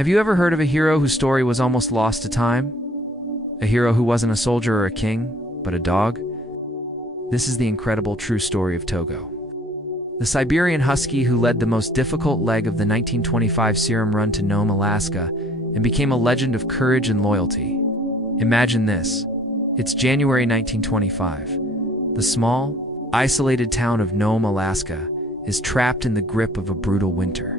Have you ever heard of a hero whose story was almost lost to time? A hero who wasn't a soldier or a king, but a dog? This is the incredible true story of Togo, the Siberian Husky who led the most difficult leg of the 1925 Serum run to Nome, Alaska, and became a legend of courage and loyalty. Imagine this. It's January 1925. The small, isolated town of Nome, Alaska, is trapped in the grip of a brutal winter.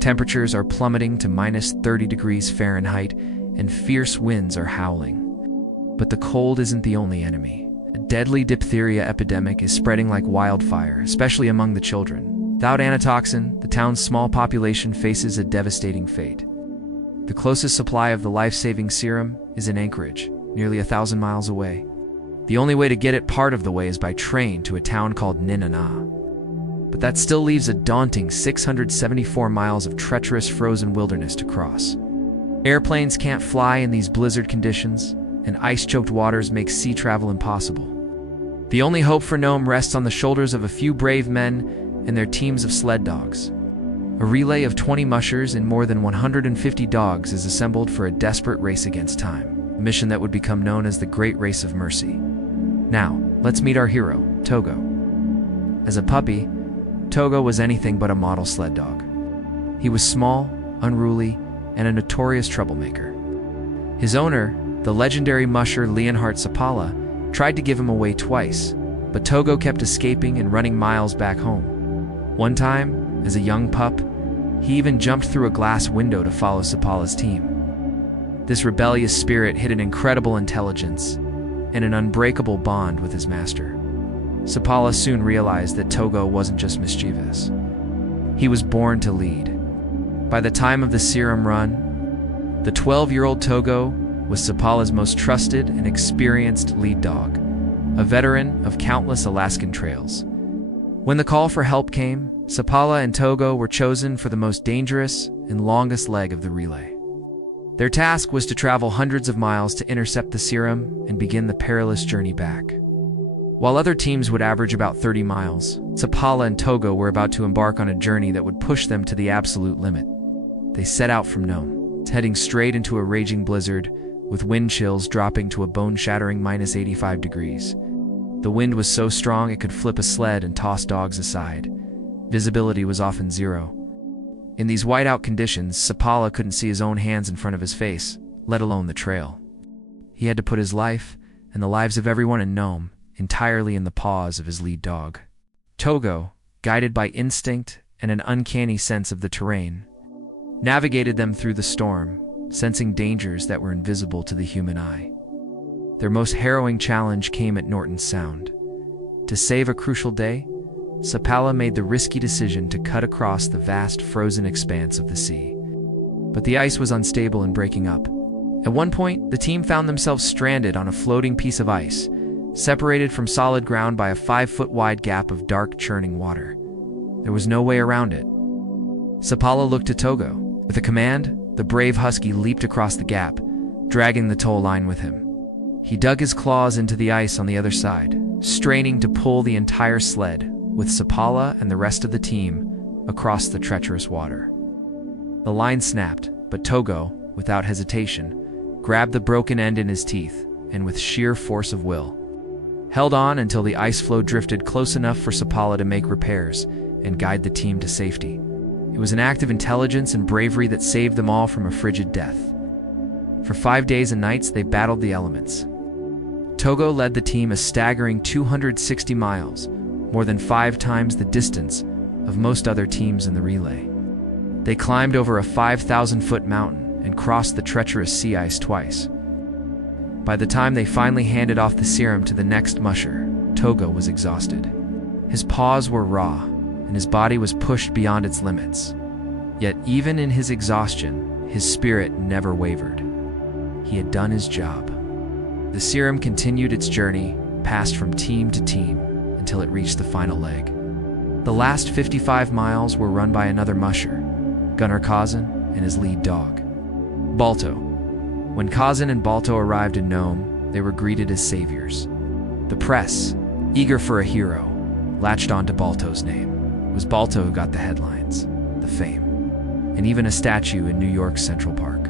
Temperatures are plummeting to minus 30 degrees Fahrenheit, and fierce winds are howling. But the cold isn't the only enemy. A deadly diphtheria epidemic is spreading like wildfire, especially among the children. Without antitoxin, the town's small population faces a devastating fate. The closest supply of the life-saving serum is in Anchorage, nearly 1,000 miles away. The only way to get it part of the way is by train to a town called Nome. But that still leaves a daunting 674 miles of treacherous frozen wilderness to cross. Airplanes can't fly in these blizzard conditions, and ice-choked waters make sea travel impossible. The only hope for Nome rests on the shoulders of a few brave men and their teams of sled dogs. A relay of 20 mushers and more than 150 dogs is assembled for a desperate race against time, a mission that would become known as the Great Race of Mercy. Now, let's meet our hero, Togo. As a puppy, Togo was anything but a model sled dog. He was small, unruly, and a notorious troublemaker. His owner, the legendary musher Leonhard Sapala, tried to give him away twice, but Togo kept escaping and running miles back home. One time, as a young pup, he even jumped through a glass window to follow Sapala's team. This rebellious spirit hid an incredible intelligence and an unbreakable bond with his master. Sapala soon realized that Togo wasn't just mischievous. He was born to lead. By the time of the Serum run, the 12-year-old Togo was Sapala's most trusted and experienced lead dog, a veteran of countless Alaskan trails. When the call for help came, Sapala and Togo were chosen for the most dangerous and longest leg of the relay. Their task was to travel hundreds of miles to intercept the Serum and begin the perilous journey back. While other teams would average about 30 miles, Sapala and Togo were about to embark on a journey that would push them to the absolute limit. They set out from Nome, heading straight into a raging blizzard, with wind chills dropping to a bone-shattering minus 85 degrees. The wind was so strong it could flip a sled and toss dogs aside. Visibility was often zero. In these whiteout conditions, Sapala couldn't see his own hands in front of his face, let alone the trail. He had to put his life, and the lives of everyone in Nome, entirely in the paws of his lead dog. Togo, guided by instinct and an uncanny sense of the terrain, navigated them through the storm, sensing dangers that were invisible to the human eye. Their most harrowing challenge came at Norton's Sound. To save a crucial day, Sapala made the risky decision to cut across the vast frozen expanse of the sea. But the ice was unstable and breaking up. At one point, the team found themselves stranded on a floating piece of ice, separated from solid ground by a 5-foot-wide gap of dark, churning water. There was no way around it. Sapala looked to Togo. With a command, the brave husky leaped across the gap, dragging the tow line with him. He dug his claws into the ice on the other side, straining to pull the entire sled, with Sapala and the rest of the team, across the treacherous water. The line snapped, but Togo, without hesitation, grabbed the broken end in his teeth, and with sheer force of will, held on until the ice floe drifted close enough for Sapala to make repairs and guide the team to safety. It was an act of intelligence and bravery that saved them all from a frigid death. For 5 days and nights, they battled the elements. Togo led the team a staggering 260 miles, more than 5 times the distance of most other teams in the relay. They climbed over a 5,000-foot mountain and crossed the treacherous sea ice twice. By the time they finally handed off the Serum to the next musher, Togo was exhausted. His paws were raw, and his body was pushed beyond its limits. Yet even in his exhaustion, his spirit never wavered. He had done his job. The Serum continued its journey, passed from team to team, until it reached the final leg. The last 55 miles were run by another musher, Gunner Kazan and his lead dog, Balto. When Kazan and Balto arrived in Nome, they were greeted as saviors. The press, eager for a hero, latched onto Balto's name. It was Balto who got the headlines, the fame. and even a statue in New York's Central Park.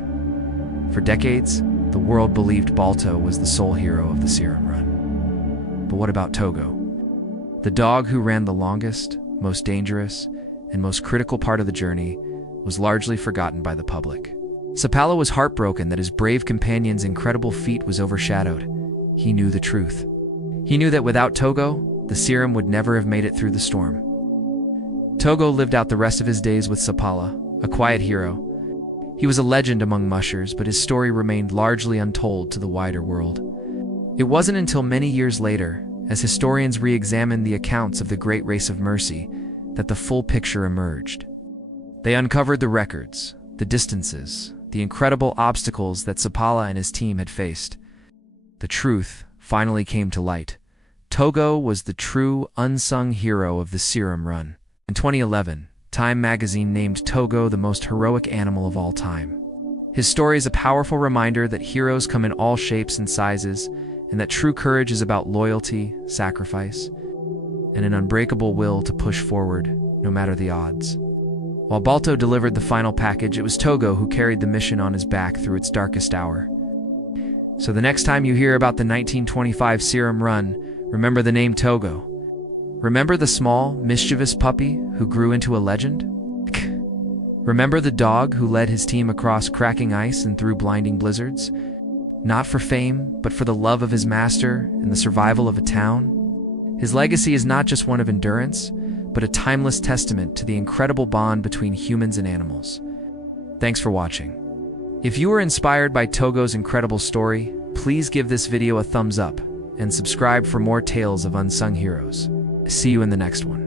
For decades, the world believed Balto was the sole hero of the Serum run. But what about Togo? The dog who ran the longest, most dangerous, and most critical part of the journey was largely forgotten by the public. Sapala was heartbroken that his brave companion's incredible feat was overshadowed. He knew the truth. He knew that without Togo, the Serum would never have made it through the storm. Togo lived out the rest of his days with Sapala, a quiet hero. He was a legend among mushers, but his story remained largely untold to the wider world. It wasn't until many years later, as historians re-examined the accounts of the Great Race of Mercy, that the full picture emerged. They uncovered the records, the distances, the incredible obstacles that Sapala and his team had faced. The truth finally came to light. Togo was the true unsung hero of the Serum run. In 2011, Time magazine named Togo the most heroic animal of all time. His story is a powerful reminder that heroes come in all shapes and sizes, and that true courage is about loyalty, sacrifice, and an unbreakable will to push forward, no matter the odds. While Balto delivered the final package, it was Togo who carried the mission on his back through its darkest hour. So the next time you hear about the 1925 Serum run, remember the name Togo. Remember the small, mischievous puppy who grew into a legend? Remember the dog who led his team across cracking ice and through blinding blizzards? Not for fame, but for the love of his master and the survival of a town? His legacy is not just one of endurance, but a timeless testament to the incredible bond between humans and animals. Thanks for watching. If you were inspired by Togo's incredible story, please give this video a thumbs up and subscribe for more tales of unsung heroes. See you in the next one.